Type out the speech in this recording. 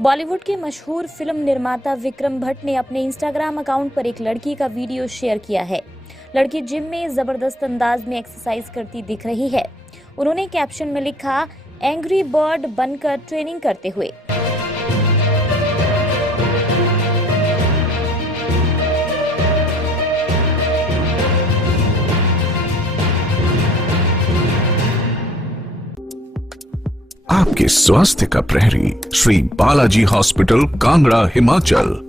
बॉलीवुड के मशहूर फिल्म निर्माता विक्रम भट्ट ने अपने इंस्टाग्राम अकाउंट पर एक लड़की का वीडियो शेयर किया है। लड़की जिम में जबरदस्त अंदाज में एक्सरसाइज करती दिख रही है। उन्होंने कैप्शन में लिखा, एंग्री बर्ड बनकर ट्रेनिंग करते हुए। आपके स्वास्थ्य का प्रहरी श्री बालाजी हॉस्पिटल, कांगड़ा, हिमाचल।